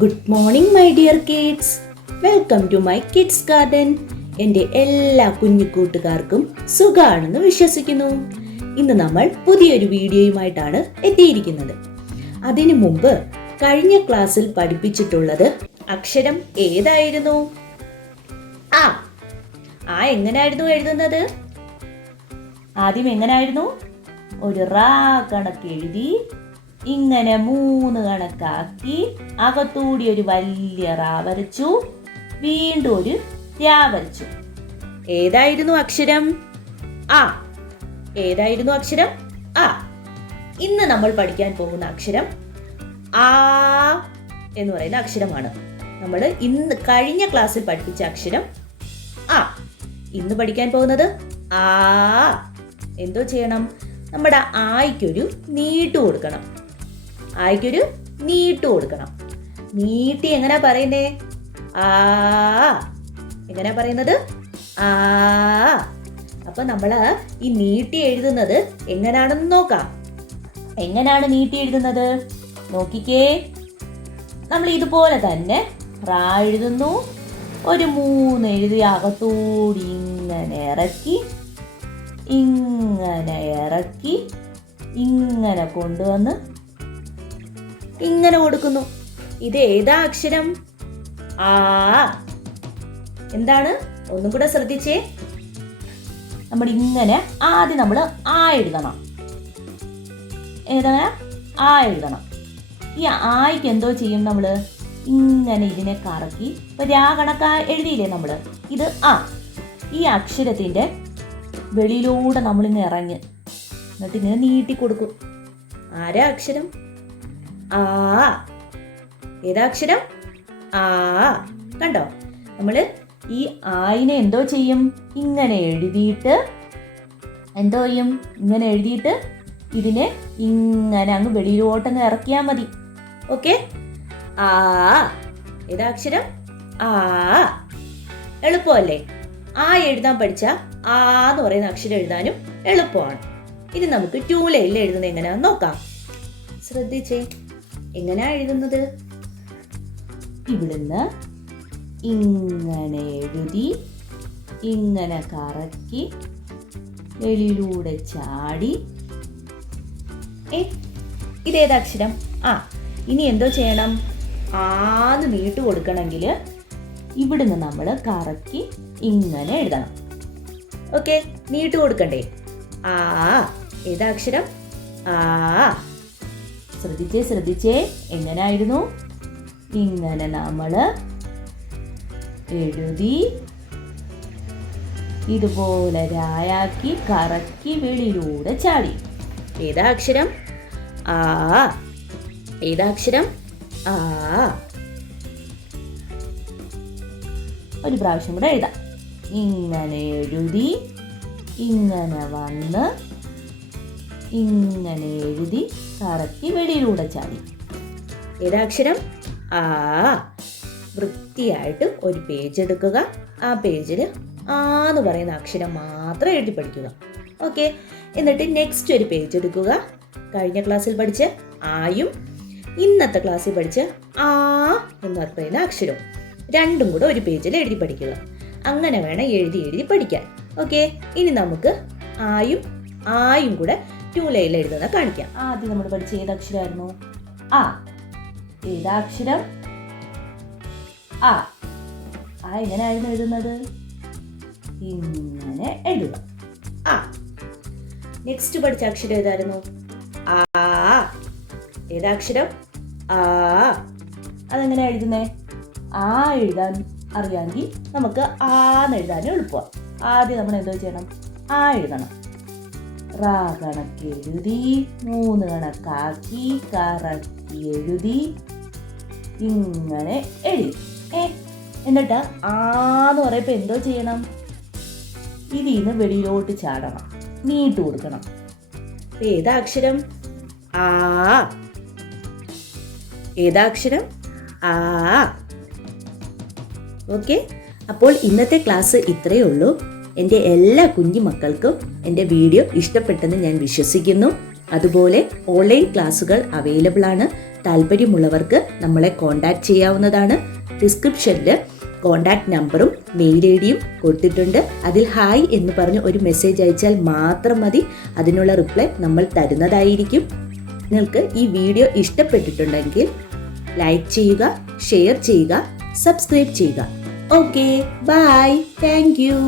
Good morning my dear kids. Welcome to my kids garden. എൻ്റെ എല്ലാ കുഞ്ഞു കൂട്ടുകാർക്കും സുഖാണെന്ന് വിശ്വസിക്കുന്നു. ഇന്ന് നമ്മൾ പുതിയൊരു വീഡിയോയുമായിട്ടാണ് എത്തിയിരിക്കുന്നത്. അതിനു മുമ്പ് കഴിഞ്ഞ ക്ലാസ്സിൽ പഠിപ്പിച്ചിട്ടുള്ളത് അക്ഷരം ഏതായിരുന്നു? ആ എങ്ങനായിരുന്നു എഴുതുന്നത്? ആദ്യം എങ്ങനായിരുന്നു? ഒരു റാ കണക്ക് എഴുതി ഇങ്ങനെ 3 കണക്കാക്കി അകത്തൂടി ഒരു വലിയ റാ വരച്ചു, വീണ്ടും ഒരു രാ വരച്ചു. ഏതായിരുന്നു അക്ഷരം? ആ. ഏതായിരുന്നു അക്ഷരം? ആ. ഇന്ന് നമ്മൾ പഠിക്കാൻ പോകുന്ന അക്ഷരം ആ എന്ന് പറയുന്ന അക്ഷരമാണ്. നമ്മൾ കഴിഞ്ഞ ക്ലാസ്സിൽ പഠിപ്പിച്ച അക്ഷരം ആ. ഇന്ന് പഠിക്കാൻ പോകുന്നത് ആ. എന്തോ ചെയ്യണം? നമ്മുടെ ആയിക്കൊരു നീട്ട് കൊടുക്കണം. ആയിക്കൊരു നീട്ട് കൊടുക്കണം. നീട്ടി എങ്ങനെയാ പറയുന്നേ? ആ. എങ്ങനെയാ പറയുന്നത്? ആ. അപ്പൊ നമ്മള് ഈ നീട്ടി എഴുതുന്നത് എങ്ങനെയാണെന്ന് നോക്കാം. എങ്ങനെയാണ് നീട്ടി എഴുതുന്നത്? നോക്കിക്കേ. നമ്മൾ ഇതുപോലെ തന്നെ റാ എഴുതുന്നു, ഒരു 3 എഴുതി അകത്തൂടി ഇങ്ങനെ ഇറക്കി, ഇങ്ങനെ ഇറക്കി, ഇങ്ങനെ കൊണ്ടുവന്ന് ഇങ്ങനെ കൊടുക്കുന്നു. ഇത് ഏതാ അക്ഷരം? ആ. എന്താണ്? ഒന്നും കൂടെ ശ്രദ്ധിച്ചേ. നമ്മൾ ഇങ്ങനെ ആദ്യം നമ്മൾ ആ എഴുതണം. ഏതാ? ആ എഴുതണം. ഈ ആയിക്ക് എന്തോ ചെയ്യും? നമ്മള് ഇങ്ങനെ ഇതിനെ കറക്കി, ഇപ്പൊ രാ കണക്കാ എഴുതിയില്ലേ നമ്മള്? ഇത് ആ. ഈ അക്ഷരത്തിന്റെ വെളിയിലൂടെ നമ്മളിങ്ങനെ ഇറങ്ങി എന്നിട്ട് ഇങ്ങനെ നീട്ടി കൊടുക്കും. ആരാ അക്ഷരം? ആ. ഏതാ അക്ഷരം? ആ. കണ്ടോ? നമ്മള് ഈ ആയിനെ എന്തോ ചെയ്യും? ഇങ്ങനെ എഴുതിയിട്ട് എന്തോ ചെയ്യും? ഇങ്ങനെ എഴുതിയിട്ട് ഇതിനെ ഇങ്ങനെ അങ്ങ് വെളിയിലോട്ടങ്ങ് ഇറക്കിയാൽ മതി. ഓക്കെ? ആ. ഏതാ അക്ഷരം? ആ. എളുപ്പമല്ലേ? ആ എഴുതാൻ പഠിച്ച ആ എന്ന് പറയുന്ന അക്ഷരം എഴുതാനും എളുപ്പമാണ്. ഇനി നമുക്ക് 2 ലൈനിൽ എഴുതുന്നത് എങ്ങനെയാന്ന് നോക്കാം. ശ്രദ്ധിച്ചേ. എങ്ങനെയാ എഴുതുന്നത്? ഇവിടുന്ന് ഇങ്ങനെ എഴുതി, ഇങ്ങനെ കറക്കി, വെളിയിലൂടെ ചാടി. ഇതേതാ അക്ഷരം? ആ. ഇനി എന്തോ ചെയ്യണം? ആന്ന് നീട്ട് കൊടുക്കണമെങ്കിൽ ഇവിടുന്ന് നമ്മൾ കറക്കി ഇങ്ങനെ എഴുതണം. ഓക്കെ? നീട്ട് കൊടുക്കണ്ടേ? ആ. ഏതാ അക്ഷരം? ആ. ശ്രദ്ധിച്ചേ. എങ്ങനായിരുന്നു? ഇങ്ങനെ നമ്മൾ എഴുതി ഇതുപോലെ രായാക്കി കറക്കി വെളിയിലൂടെ ചാടി. ഏതാ അക്ഷരം? ആ. ഏതാ അക്ഷരം? ആ. ഒരു പ്രാവശ്യം കൂടെ എഴുതാം. ഇങ്ങനെ എഴുതി, ഇങ്ങനെ വന്ന്, ഇങ്ങനെ എഴുതി കറക്കി വെളിയിലൂടെ ചാടി. ഏതാ അക്ഷരം? ആ. വൃത്തിയായിട്ട് ഒരു പേജ് എടുക്കുക. ആ പേജിൽ ആന്ന് പറയുന്ന അക്ഷരം മാത്രം എഴുതി പഠിക്കുക. ഓക്കെ? എന്നിട്ട് നെക്സ്റ്റ് ഒരു പേജ് എടുക്കുക. കഴിഞ്ഞ ക്ലാസ്സിൽ പഠിച്ച ആയും ഇന്നത്തെ ക്ലാസ്സിൽ പഠിച്ച ആ എന്ന് പറയുന്ന അക്ഷരവും രണ്ടും കൂടെ ഒരു പേജിൽ എഴുതി പഠിക്കുക. അങ്ങനെ വേണം എഴുതി പഠിക്കാൻ. ഓക്കെ? ഇനി നമുക്ക് ആയും കൂടെ 2 ലൈനിൽ എഴുതുന്ന കാണിക്കാം. ആദ്യം നമ്മൾ പഠിച്ച ഏത് അക്ഷരമായിരുന്നു? ആ. ഏതാ അക്ഷരം? ആ. എങ്ങനെയായിരുന്നു എഴുതുന്നത്? ഇങ്ങനെ എഴുതുക. ആ. നെക്സ്റ്റ് പഠിച്ച അക്ഷരം ഏതായിരുന്നു? ആ. ഏതാ അക്ഷരം? ആ. അതെങ്ങനെയാ എഴുതുന്നേ? ആ എഴുതാൻ അറിയാമെങ്കിൽ നമുക്ക് ആന്ന് എഴുതാനും എളുപ്പമാണ്. ആദ്യം നമ്മൾ എന്തോ ചെയ്യണം? ആ എഴുതണം. റാ കണക്ക് എഴുതി, 3 കണക്കാക്കി കറക്കി എഴുതി, ഇങ്ങനെ എഴുതി. എന്നിട്ട് ആന്ന് പറയുമ്പോൾ എന്തോ ചെയ്യണം? ഇതിന്ന് വെളിയിലോട്ട് ചാടണം, നീട്ട് കൊടുക്കണം. ഏതാ അക്ഷരം? ആ. ഏതാ അക്ഷരം? ആ. ഓക്കെ? അപ്പോൾ ഇന്നത്തെ ക്ലാസ് ഇത്രയേ ഉള്ളൂ. എൻ്റെ എല്ലാ കുഞ്ഞു മക്കൾക്കും എൻ്റെ വീഡിയോ ഇഷ്ടപ്പെട്ടെന്ന് ഞാൻ വിശ്വസിക്കുന്നു. അതുപോലെ ഓൺലൈൻ ക്ലാസ്സുകൾ അവൈലബിൾ ആണ്. താല്പര്യമുള്ളവർക്ക് നമ്മളെ കോൺടാക്ട് ചെയ്യാവുന്നതാണ്. ഡിസ്ക്രിപ്ഷനിൽ കോൺടാക്ട് നമ്പറും മെയിൽ ഐ ഡിയും കൊടുത്തിട്ടുണ്ട്. അതിൽ ഹായ് എന്ന് പറഞ്ഞ് ഒരു മെസ്സേജ് അയച്ചാൽ മാത്രം മതി. അതിനുള്ള റിപ്ലൈ നമ്മൾ തരുന്നതായിരിക്കും. നിങ്ങൾക്ക് ഈ വീഡിയോ ഇഷ്ടപ്പെട്ടിട്ടുണ്ടെങ്കിൽ ലൈക്ക് ചെയ്യുക, ഷെയർ ചെയ്യുക, സബ്സ്ക്രൈബ് ചെയ്യുക. Okay, bye, thank U.